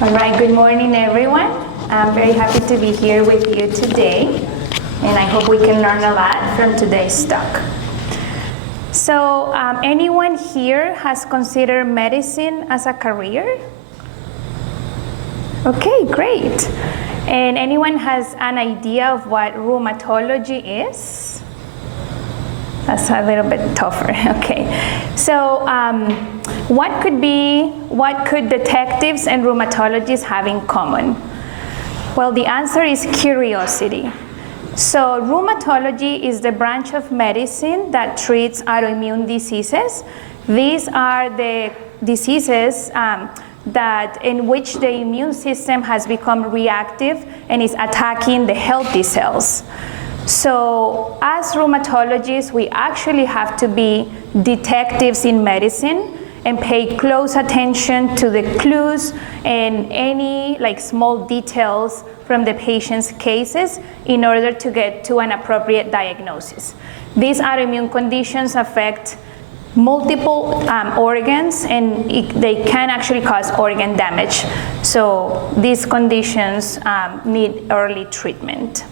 All right, good morning everyone. I'm very happy to be here with you today, and I hope we can learn a lot from today's talk. So, anyone here has considered medicine as a career? Okay, great. And anyone has an idea of what rheumatology is? That's a little bit tougher, okay. So, what could detectives and rheumatologists have in common? Well, the answer is curiosity. So, rheumatology is the branch of medicine that treats autoimmune diseases. These are the diseases in which the immune system has become reactive and is attacking the healthy cells. So as rheumatologists, we actually have to be detectives in medicine and pay close attention to the clues and any small details from the patient's cases in order to get to an appropriate diagnosis. These autoimmune conditions affect multiple organs, and they can actually cause organ damage. So these conditions need early treatment.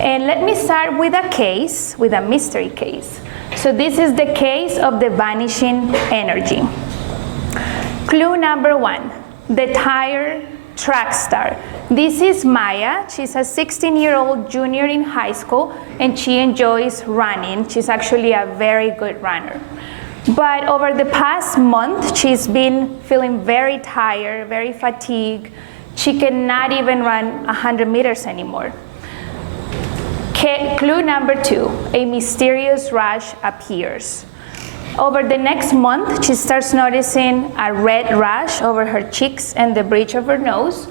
And let me start with a mystery case. So this is the case of the vanishing energy. Clue number 1, the tire track star. This is Maya. She's a 16-year-old junior in high school, and she enjoys running. She's actually a very good runner. But over the past month, she's been feeling very tired, very fatigued. She cannot even run 100 meters anymore. Clue number 2, a mysterious rash appears. Over the next month, she starts noticing a red rash over her cheeks and the bridge of her nose,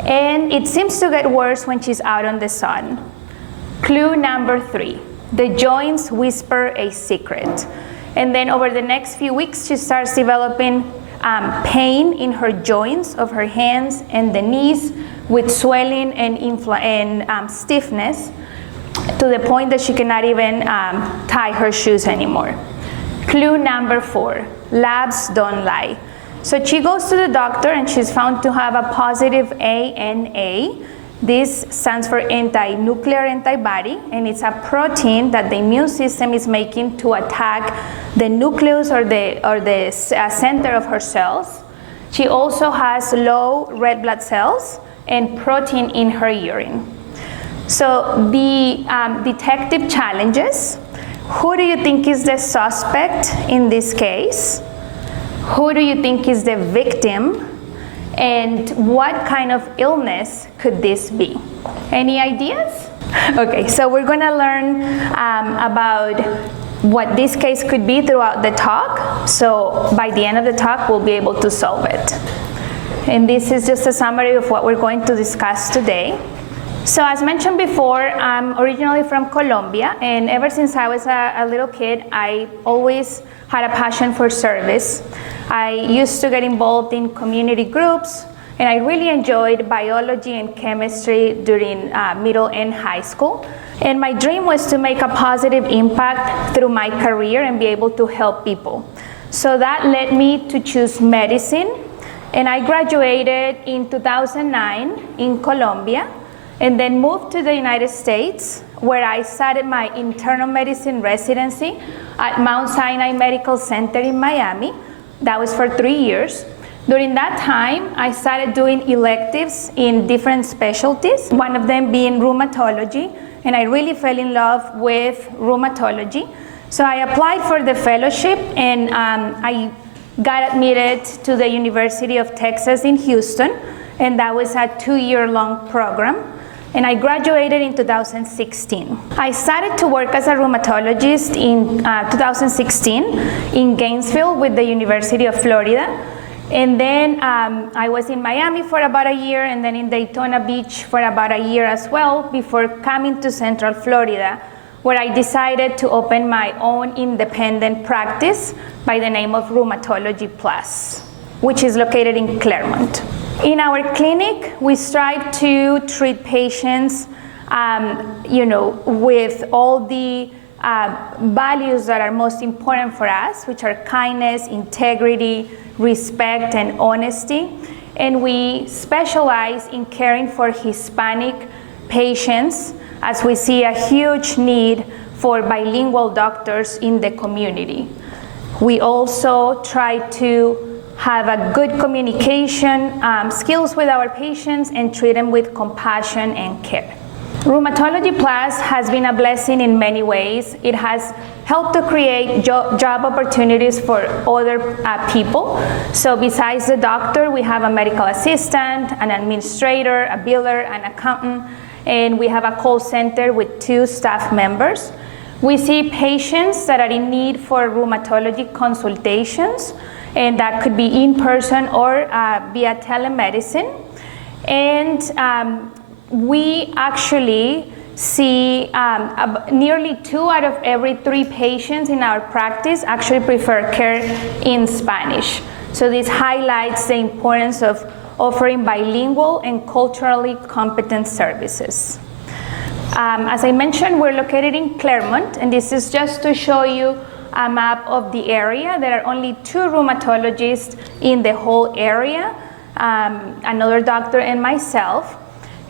and it seems to get worse when she's out on the sun. Clue number 3, the joints whisper a secret. And then over the next few weeks, she starts developing pain in her joints of her hands and the knees with swelling and stiffness, to the point that she cannot even tie her shoes anymore. Clue number 4, labs don't lie. So she goes to the doctor and she's found to have a positive ANA. This stands for anti-nuclear antibody, and it's a protein that the immune system is making to attack the nucleus or the center of her cells. She also has low red blood cells and protein in her urine. So the detective challenges: who do you think is the suspect in this case? Who do you think is the victim? And what kind of illness could this be? Any ideas? Okay, so we're gonna learn about what this case could be throughout the talk. So by the end of the talk, we'll be able to solve it. And this is just a summary of what we're going to discuss today. So as mentioned before, I'm originally from Colombia, and ever since I was a little kid, I always had a passion for service. I used to get involved in community groups, and I really enjoyed biology and chemistry during middle and high school. And my dream was to make a positive impact through my career and be able to help people. So that led me to choose medicine, and I graduated in 2009 in Colombia, and then moved to the United States, where I started my internal medicine residency at Mount Sinai Medical Center in Miami. That was for 3 years. During that time, I started doing electives in different specialties, one of them being rheumatology, and I really fell in love with rheumatology. So I applied for the fellowship, and I got admitted to the University of Texas in Houston, and that was a 2-year-long program. And I graduated in 2016. I started to work as a rheumatologist in 2016 in Gainesville with the University of Florida. And then I was in Miami for about a year, and then in Daytona Beach for about a year as well, before coming to Central Florida, where I decided to open my own independent practice by the name of Rheumatology Plus, which is located in Claremont. In our clinic, we strive to treat patients, with all the values that are most important for us, which are kindness, integrity, respect, and honesty. and we specialize in caring for Hispanic patients, as we see a huge need for bilingual doctors in the community. We also try to have a good communication skills with our patients and treat them with compassion and care. Rheumatology Plus has been a blessing in many ways. It has helped to create job opportunities for other people. So besides the doctor, we have a medical assistant, an administrator, a biller, an accountant, and we have a call center with 2 staff members. We see patients that are in need for rheumatology consultations, and that could be in person or via telemedicine. And we actually see nearly 2 out of every 3 patients in our practice actually prefer care in Spanish. So this highlights the importance of offering bilingual and culturally competent services. As I mentioned, we're located in Claremont, and this is just to show you a map of the area. There are only 2 rheumatologists in the whole area, another doctor and myself.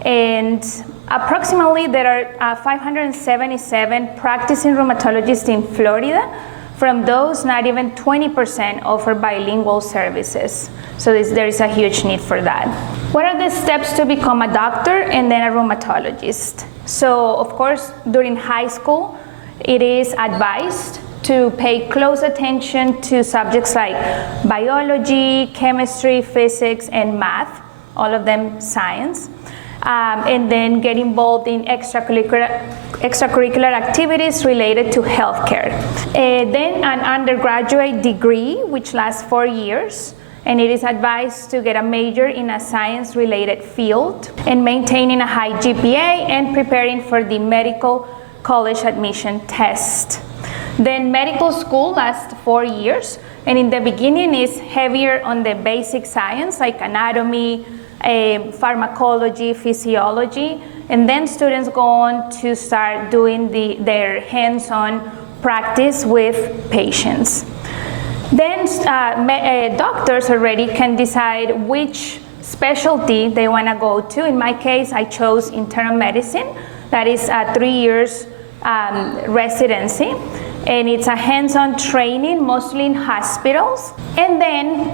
And approximately there are 577 practicing rheumatologists in Florida. From those, not even 20% offer bilingual services. So there is a huge need for that. What are the steps to become a doctor and then a rheumatologist? So of course, during high school, it is advised to pay close attention to subjects like biology, chemistry, physics, and math, all of them science. And then get involved in extracurricular activities related to healthcare. Then an undergraduate degree, which lasts 4 years, and it is advised to get a major in a science-related field, and maintaining a high GPA and preparing for the medical college admission test. Then medical school lasts 4 years, and in the beginning is heavier on the basic science like anatomy, pharmacology, physiology, and then students go on to start doing their hands-on practice with patients. Then doctors already can decide which specialty they want to go to. In my case, I chose internal medicine. That is a 3 years residency, and it's a hands-on training, mostly in hospitals. And then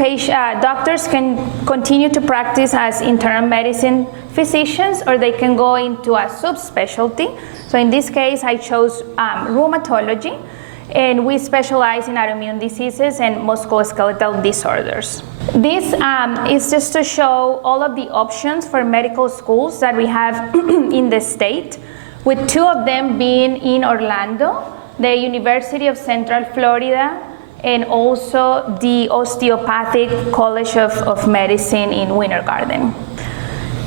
doctors can continue to practice as internal medicine physicians, or they can go into a subspecialty. So in this case, I chose rheumatology, and we specialize in autoimmune diseases and musculoskeletal disorders. This is just to show all of the options for medical schools that we have in the state, with 2 of them being in Orlando, the University of Central Florida, and also the Osteopathic College of Medicine in Winter Garden.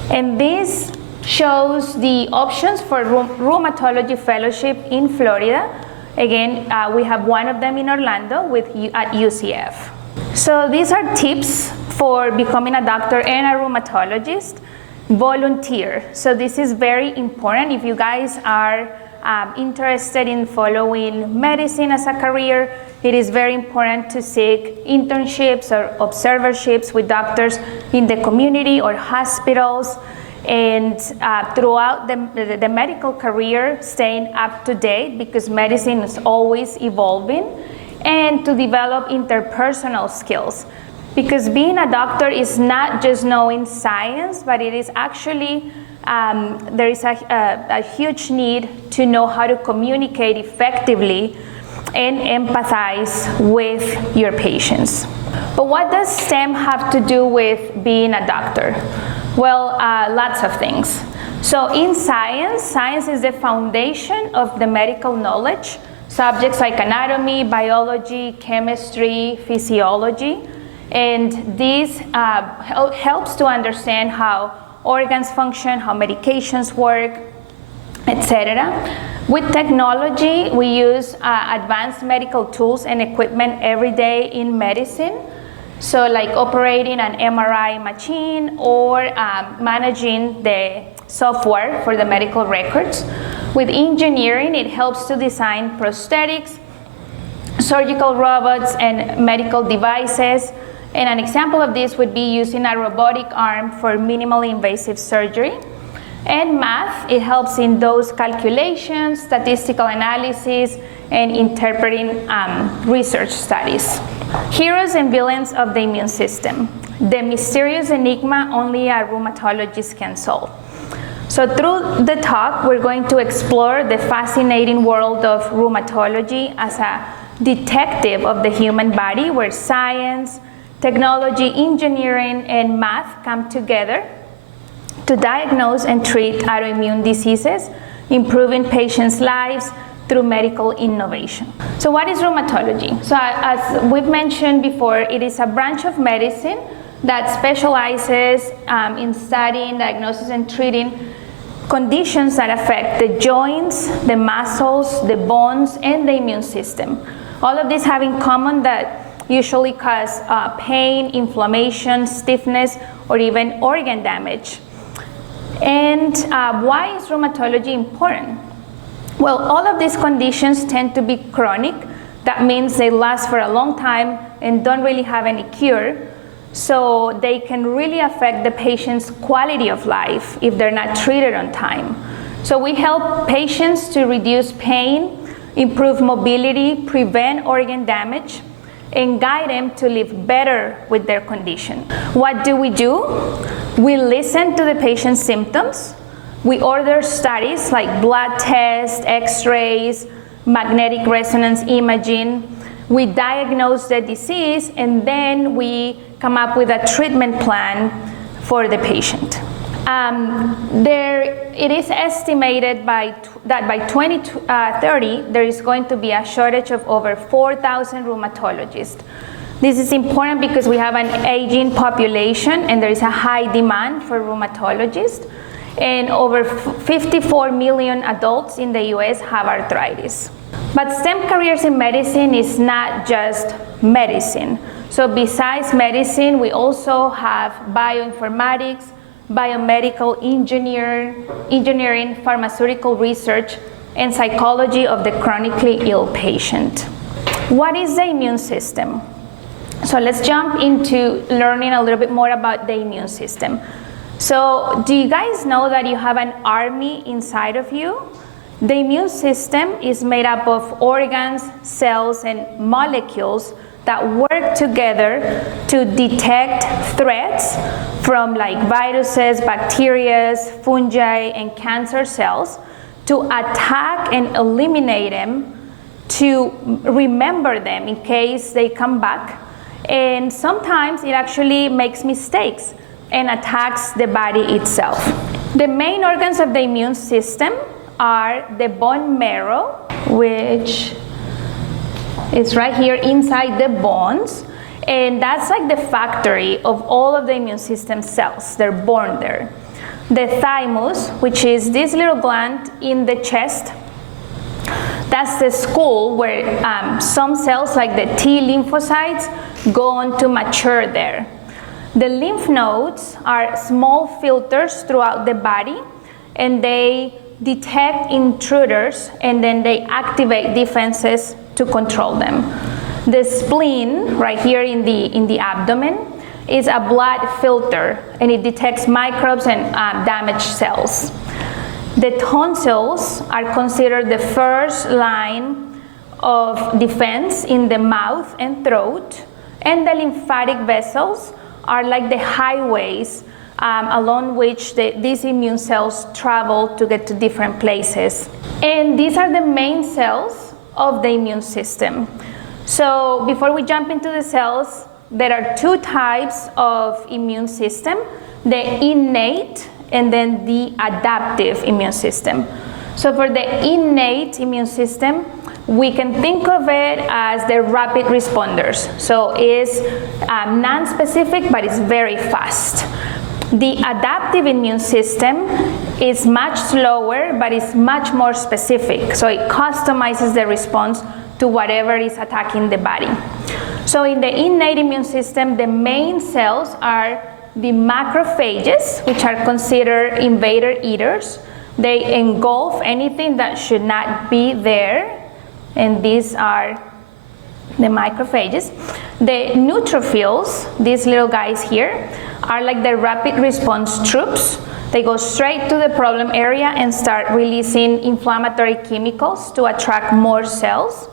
And this shows the options for rheumatology fellowship in Florida. Again, we have 1 of them in Orlando at UCF. So these are tips for becoming a doctor and a rheumatologist. Volunteer. So this is very important. If you guys are interested in following medicine as a career, it is very important to seek internships or observerships with doctors in the community or hospitals, and throughout the medical career, staying up to date, because medicine is always evolving, and to develop interpersonal skills. Because being a doctor is not just knowing science, but it is actually, there is a huge need to know how to communicate effectively and empathize with your patients. But what does STEM have to do with being a doctor? Well, lots of things. So in science is the foundation of the medical knowledge. Subjects like anatomy, biology, chemistry, physiology. And this helps to understand how organs function, how medications work, etc. With technology, we use advanced medical tools and equipment every day in medicine. So like operating an MRI machine or managing the software for the medical records. With engineering, it helps to design prosthetics, surgical robots, and medical devices. And an example of this would be using a robotic arm for minimally invasive surgery. And math, it helps in those calculations, statistical analysis, and interpreting research studies. Heroes and villains of the immune system. The mysterious enigma only a rheumatologist can solve. So through the talk, we're going to explore the fascinating world of rheumatology as a detective of the human body, where science, technology, engineering, and math come together to diagnose and treat autoimmune diseases, improving patients' lives through medical innovation. So what is rheumatology? So as we've mentioned before, it is a branch of medicine that specializes in studying, diagnosis, and treating conditions that affect the joints, the muscles, the bones, and the immune system. All of these have in common that usually cause pain, inflammation, stiffness, or even organ damage. And why is rheumatology important? Well, all of these conditions tend to be chronic. That means they last for a long time and don't really have any cure. So they can really affect the patient's quality of life if they're not treated on time. So we help patients to reduce pain, improve mobility, prevent organ damage, and guide them to live better with their condition. What do? We listen to the patient's symptoms. We order studies like blood tests, x-rays, magnetic resonance imaging. We diagnose the disease, and then we come up with a treatment plan for the patient. It is estimated that by 2030, there is going to be a shortage of over 4,000 rheumatologists. This is important because we have an aging population and there is a high demand for rheumatologists. And over 54 million adults in the US have arthritis. But STEM careers in medicine is not just medicine. So besides medicine, we also have bioinformatics, biomedical engineering, pharmaceutical research, and psychology of the chronically ill patient. What is the immune system? So let's jump into learning a little bit more about the immune system. So do you guys know that you have an army inside of you? The immune system is made up of organs, cells, and molecules that work together to detect threats from like viruses, bacteria, fungi, and cancer cells, to attack and eliminate them, to remember them in case they come back. And sometimes it actually makes mistakes and attacks the body itself. The main organs of the immune system are the bone marrow, which is right here inside the bones, and that's like the factory of all of the immune system cells. They're born there. The thymus, which is this little gland in the chest, that's the school where some cells like the T lymphocytes go on to mature there. The lymph nodes are small filters throughout the body, and they detect intruders and then they activate defenses to control them. The spleen, right here in the abdomen, is a blood filter, and it detects microbes and damaged cells. The tonsils are considered the first line of defense in the mouth and throat, and the lymphatic vessels are like the highways along which these immune cells travel to get to different places. And these are the main cells of the immune system. So before we jump into the cells, there are two types of immune system: the innate and then the adaptive immune system. So for the innate immune system, we can think of it as the rapid responders. So it's non-specific, but it's very fast. The adaptive immune system is much slower, but it's much more specific. So it customizes the response to whatever is attacking the body. So in the innate immune system, the main cells are the macrophages, which are considered invader eaters. They engulf anything that should not be there, and these are the macrophages. The neutrophils, these little guys here, are like the rapid response troops. They go straight to the problem area and start releasing inflammatory chemicals to attract more cells.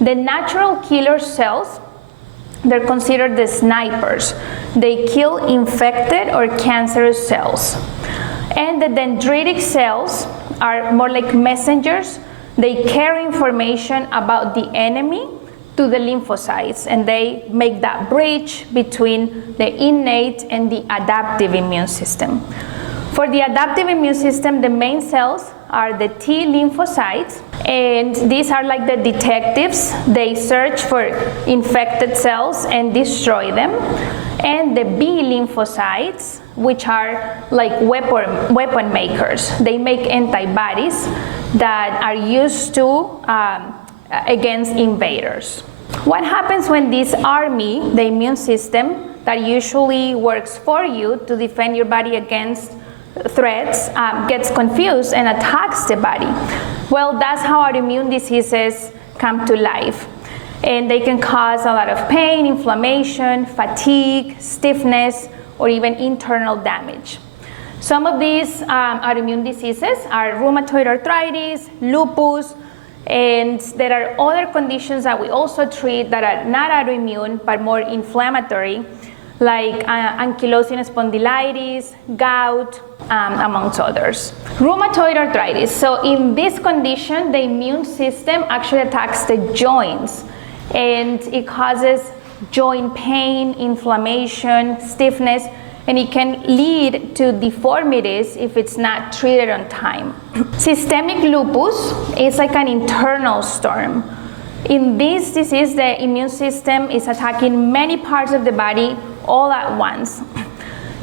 The natural killer cells, they're considered the snipers. They kill infected or cancerous cells. And the dendritic cells are more like messengers. They carry information about the enemy to the lymphocytes, and they make that bridge between the innate and the adaptive immune system. For the adaptive immune system, the main cells are the T lymphocytes, and these are like the detectives. They search for infected cells and destroy them. And the B lymphocytes, which are like weapon makers. They make antibodies that are used to against invaders. What happens when this army, the immune system, that usually works for you to defend your body against threats, gets confused and attacks the body? Well, that's how autoimmune diseases come to life. And they can cause a lot of pain, inflammation, fatigue, stiffness, or even internal damage. Some of these autoimmune diseases are rheumatoid arthritis, lupus, and there are other conditions that we also treat that are not autoimmune but more inflammatory, like ankylosing spondylitis, gout, amongst others. Rheumatoid arthritis. So in this condition, the immune system actually attacks the joints, and it causes joint pain, inflammation, stiffness, and it can lead to deformities if it's not treated on time. Systemic lupus is like an internal storm. In this disease, the immune system is attacking many parts of the body all at once.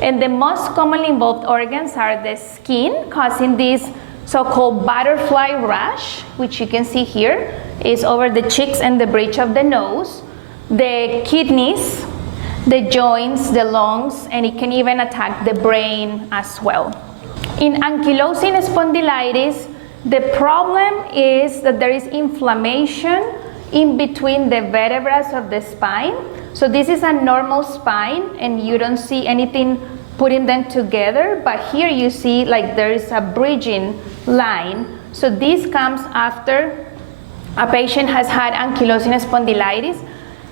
And the most commonly involved organs are the skin, causing this so-called butterfly rash, which you can see here, is over the cheeks and the bridge of the nose, the kidneys, the joints, the lungs, and it can even attack the brain as well. In ankylosing spondylitis, the problem is that there is inflammation in between the vertebrae of the spine. So this is a normal spine, and you don't see anything putting them together, but here you see like there is a bridging line. So this comes after a patient has had ankylosing spondylitis,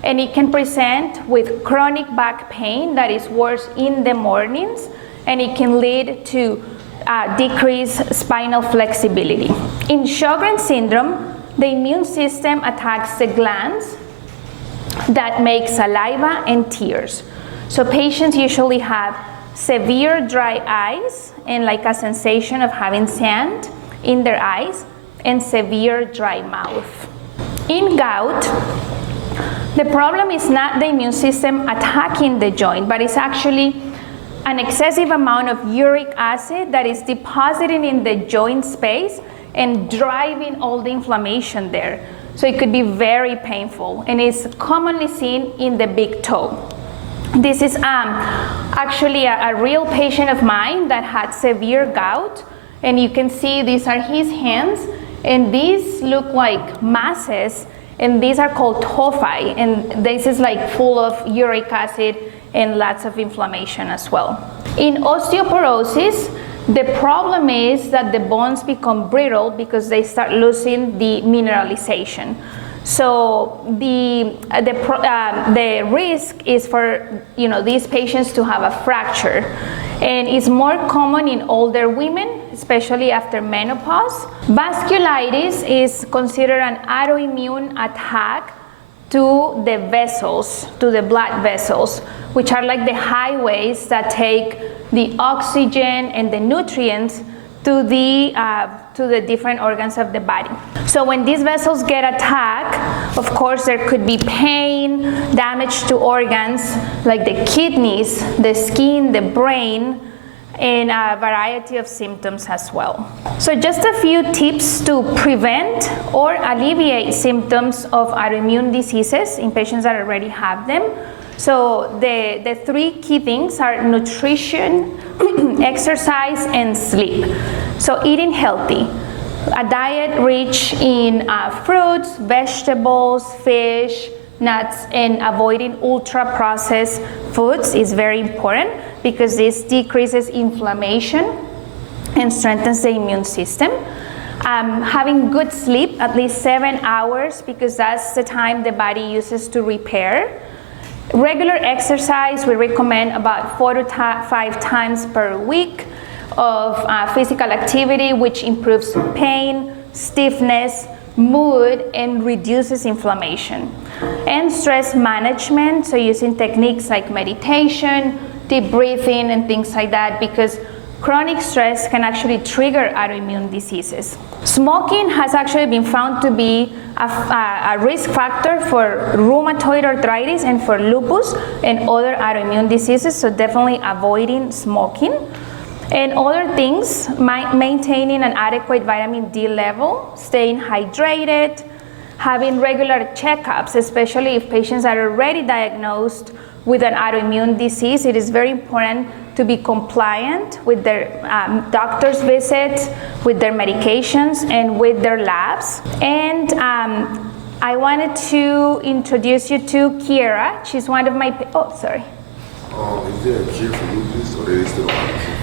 and it can present with chronic back pain that is worse in the mornings, and it can lead to decreased spinal flexibility. In Sjogren's syndrome, the immune system attacks the glands that make saliva and tears. So patients usually have severe dry eyes and like a sensation of having sand in their eyes, and severe dry mouth. In gout, the problem is not the immune system attacking the joint, but it's actually an excessive amount of uric acid that is depositing in the joint space and driving all the inflammation there. So it could be very painful, and it's commonly seen in the big toe. This is actually a real patient of mine that had severe gout, and you can see these are his hands, and these look like masses, and these are called tophi, and this is like full of uric acid and lots of inflammation as well. In osteoporosis, the problem is that the bones become brittle because they start losing the mineralization. So the risk is for these patients to have a fracture, and it's more common in older women, especially after menopause. Vasculitis is considered an autoimmune attack to the vessels, to the blood vessels, which are like the highways that take the oxygen and the nutrients to the different organs of the body. So when these vessels get attacked, of course there could be pain, damage to organs like the kidneys, the skin, the brain, and a variety of symptoms as well. So just a few tips to prevent or alleviate symptoms of autoimmune diseases in patients that already have them. So the three key things are nutrition, exercise, and sleep. So eating healthy, a diet rich in fruits, vegetables, fish, nuts, and avoiding ultra-processed foods is very important because this decreases inflammation and strengthens the immune system. Having good sleep, at least 7 hours, because that's the time the body uses to repair. Regular exercise, we recommend about 4 to 5 times per week of physical activity, which improves pain, stiffness, mood, and reduces inflammation. And stress management, so using techniques like meditation, deep breathing, and things like that, because chronic stress can actually trigger autoimmune diseases. Smoking has actually been found to be a risk factor for rheumatoid arthritis and for lupus and other autoimmune diseases, so definitely avoiding smoking. And other things, maintaining an adequate vitamin D level, staying hydrated, having regular checkups, especially if patients are already diagnosed with an autoimmune disease. It is very important to be compliant with their doctor's visits, with their medications, and with their labs. And I wanted to introduce you to Kiera. She's one of my, Is there a cure for lupus, or they still don't have a cure?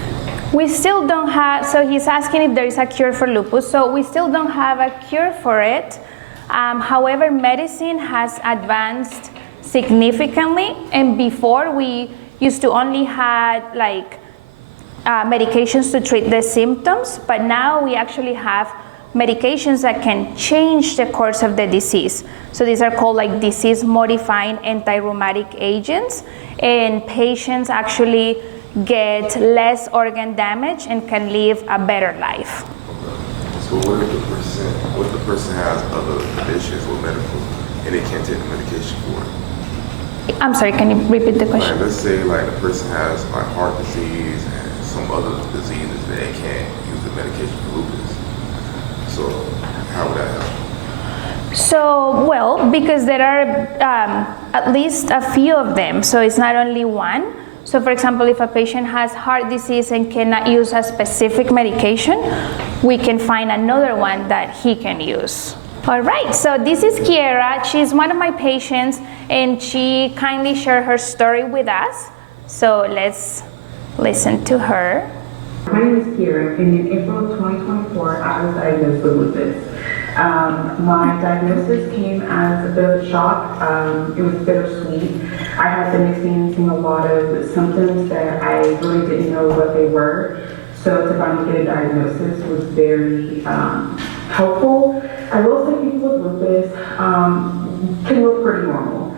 We still don't have, so he's asking if there is a cure for lupus. So we still don't have a cure for it. However, medicine has advanced significantly, and before we used to only had like medications to treat the symptoms, but now we actually have medications that can change the course of the disease. So these are called like disease-modifying anti-rheumatic agents, and patients actually get less organ damage and can live a better life. So what if the person has other conditions or medical and they can't take the medication for it? I'm sorry, can you repeat the question? Like, let's say like the person has like heart disease and some other diseases that they can't use the medication for lupus. So how would that help? So, well, because there are at least a few of them, so it's not only one. So for example, if a patient has heart disease and cannot use a specific medication, we can find another one that he can use. All right, so this is Kiera. She's one of my patients, and she kindly shared her story with us. So let's listen to her. My name is Kiera, and in April of 2024, I was diagnosed with lupus. My diagnosis came as a bit of a shock. It was bittersweet. I had been experiencing a lot of symptoms that I really didn't know what they were. So to finally get a diagnosis was very helpful. I will say people with lupus can look pretty normal.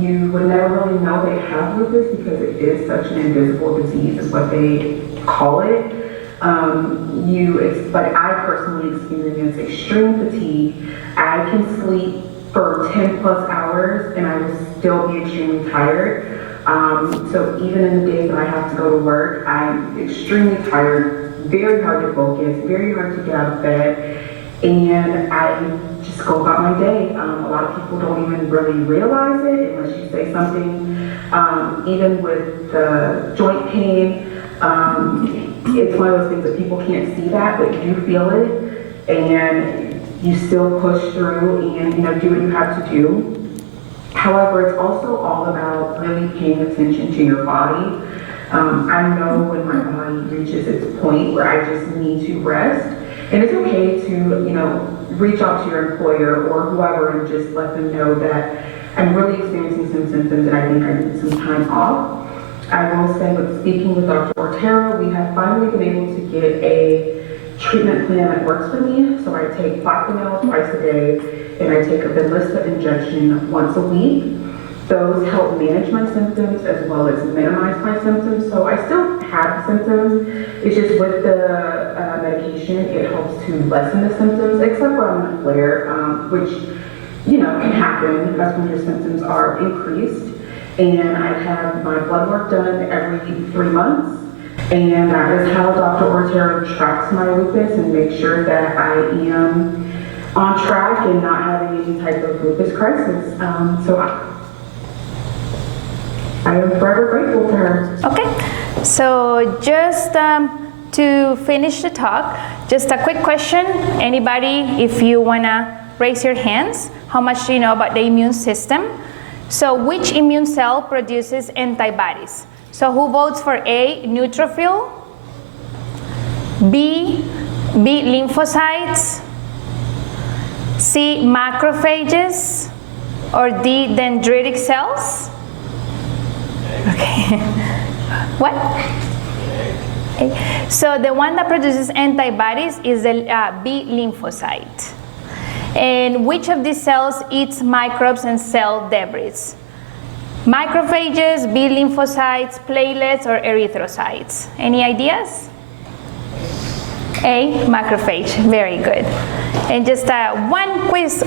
You would never really know they have lupus because it is such an invisible disease is what they call it. But I personally experience extreme fatigue. I can sleep for 10 plus hours and I will still be extremely tired. So even in the days that I have to go to work, I'm extremely tired, very hard to focus, very hard to get out of bed, and I just go about my day. A lot of people don't even really realize it unless you say something. Even with the joint pain, it's one of those things that people can't see that, but you feel it, and you still push through and do what you have to do. However, it's also all about really paying attention to your body. I know when my body reaches its point where I just need to rest, and it's okay to reach out to your employer or whoever and just let them know that I'm really experiencing some symptoms and I think I need some time off. I will say, with speaking with Dr. Otero, we have finally been able to get a treatment plan that works for me. So I take Plaquenil twice a day, and I take a Benlysta injection once a week. Those help manage my symptoms as well as minimize my symptoms. So I still have symptoms. It's just with the medication, it helps to lessen the symptoms, except for I'm in a flare, which can happen. That's when your symptoms are increased. And I have my blood work done every 3 months. And that is how Dr. Otero tracks my lupus and makes sure that I am on track and not having any type of lupus crisis. So I am forever grateful to her. Okay, so just to finish the talk, just a quick question. Anybody, if you wanna raise your hands. How much do you know about the immune system? So which immune cell produces antibodies? So who votes for A, neutrophil, B lymphocytes, C, macrophages, or D, dendritic cells? Okay. What? Okay. So the one that produces antibodies is the B lymphocyte. And which of these cells eats microbes and cell debris? Macrophages, B lymphocytes, platelets, or erythrocytes? Any ideas? A, macrophage. Very good. And just one quiz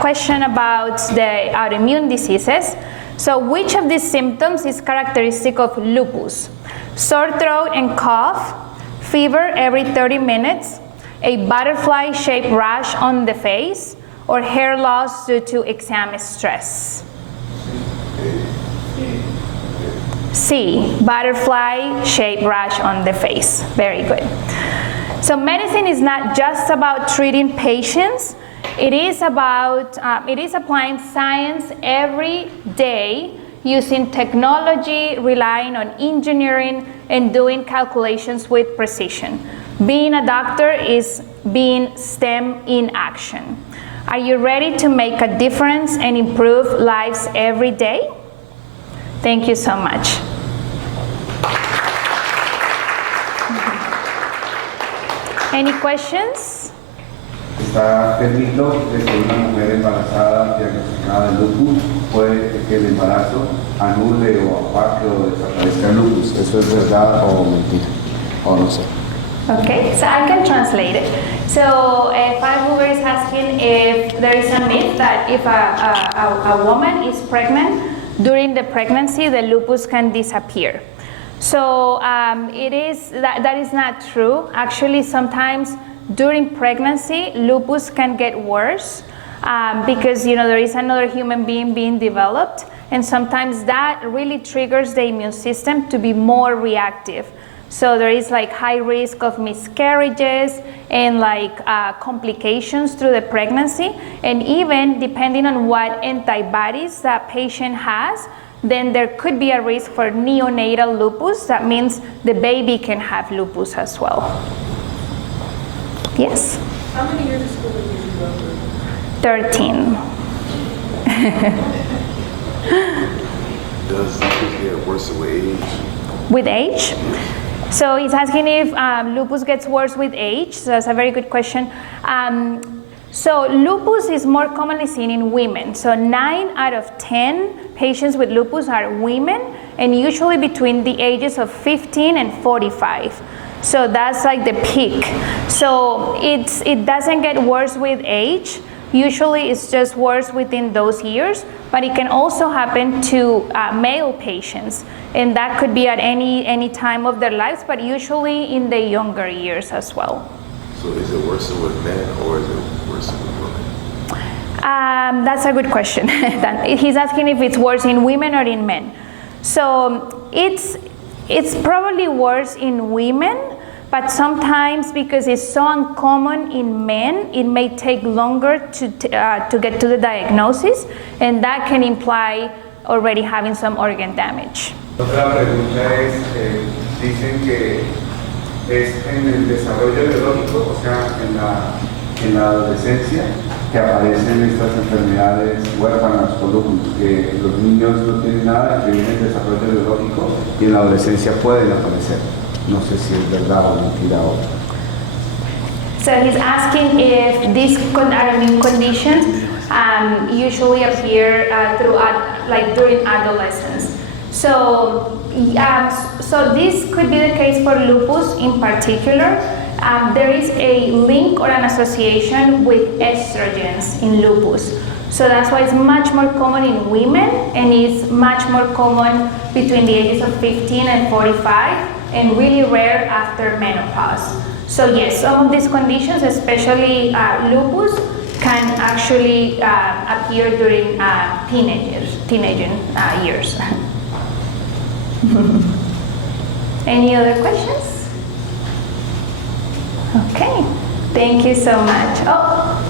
question about the autoimmune diseases. So which of these symptoms is characteristic of lupus? Sore throat and cough, fever every 30 minutes, a butterfly-shaped rash on the face, or hair loss due to exam stress? C, butterfly-shaped rash on the face. Very good. So medicine is not just about treating patients. It is applying science every day using technology, relying on engineering, and doing calculations with precision. Being a doctor is being STEM in action. Are you ready to make a difference and improve lives every day? Thank you so much. Any questions? Está permitido que una mujer embarazada diagnosticada de lupus puede que el embarazo anule o apague o desaparezca el lupus. ¿Eso es verdad o mentira? O no sé. Okay, so I can translate it. So Five is asking if there is a myth that if a woman is pregnant, during the pregnancy the lupus can disappear. So that is not true. Actually, sometimes during pregnancy, lupus can get worse because there is another human being being developed, and sometimes that really triggers the immune system to be more reactive. So there is like high risk of miscarriages and complications through the pregnancy, and even depending on what antibodies that patient has, then there could be a risk for neonatal lupus. That means the baby can have lupus as well. Yes? How many years of school did you go through? 13. Does lupus get worse with age? With age? So he's asking if lupus gets worse with age. So that's a very good question. So lupus is more commonly seen in women. So 9 out of 10 patients with lupus are women, and usually between the ages of 15 and 45. So that's like the peak. So it doesn't get worse with age. Usually it's just worse within those years, but it can also happen to male patients, and that could be at any time of their lives, but usually in the younger years as well. So is it worse with men or is it worse with women? That's a good question. He's asking if it's worse in women or in men. So it's probably worse in women, but sometimes because it's so uncommon in men, it may take longer to get to the diagnosis, and that can imply already having some organ damage. Otra pregunta es, dicen que es en el desarrollo biológico, o sea, en la adolescencia, que aparecen estas enfermedades huérfanas o lupus, que los niños no tienen nada, que viene el desarrollo biológico y en la adolescencia pueden aparecer. No sé si es verdad o mentira o... So he's asking if these autoimmune conditions usually appear during adolescence. So this could be the case for lupus in particular. There is a link or an association with estrogens in lupus. So that's why it's much more common in women, and it's much more common between the ages of 15 and 45, and really rare after menopause. So yes, some of these conditions, especially lupus, can actually appear during teenage years. Any other questions? Okay, thank you so much. Oh.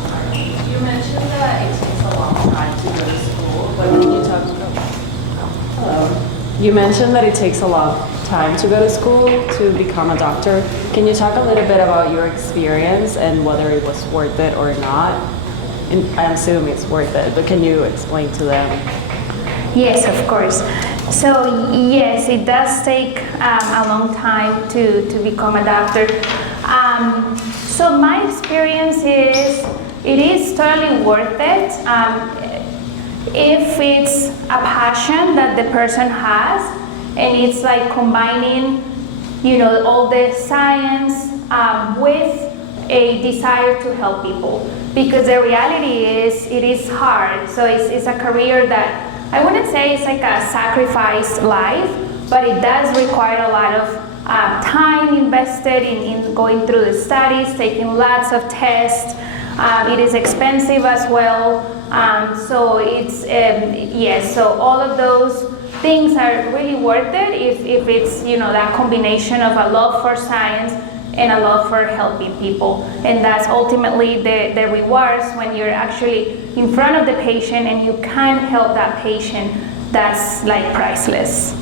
You mentioned that it takes a long time to go to school, but can you talk Hello. You mentioned that it takes a long time to go to school to become a doctor. Can you talk a little bit about your experience and whether it was worth it or not? And I assume it's worth it, but can you explain to them? Yes, of course. So yes, it does take a long time to become a doctor. So my experience is it is totally worth it if it's a passion that the person has, and it's like combining, you know, all the science with a desire to help people. Because the reality is, it is hard. So it's a career that I wouldn't say it's like a sacrificed life, but it does require a lot of time invested in going through the studies, taking lots of tests. It is expensive as well. So it's, yes, so all of those things are really worth it if it's, you know, that combination of a love for science and a love for helping people. And that's ultimately the rewards when you're actually in front of the patient and you can help that patient. That's like priceless.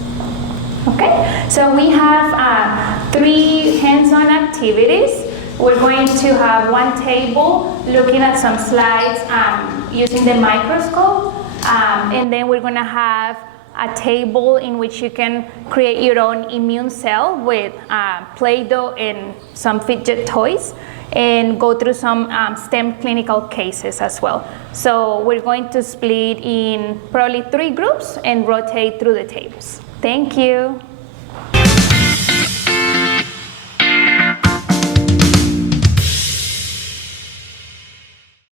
Okay, so we have 3 hands-on activities. We're going to have one table looking at some slides using the microscope, and then we're going to have a table in which you can create your own immune cell with Play-Doh and some fidget toys, and go through some STEM clinical cases as well. So we're going to split in probably 3 groups and rotate through the tables. Thank you.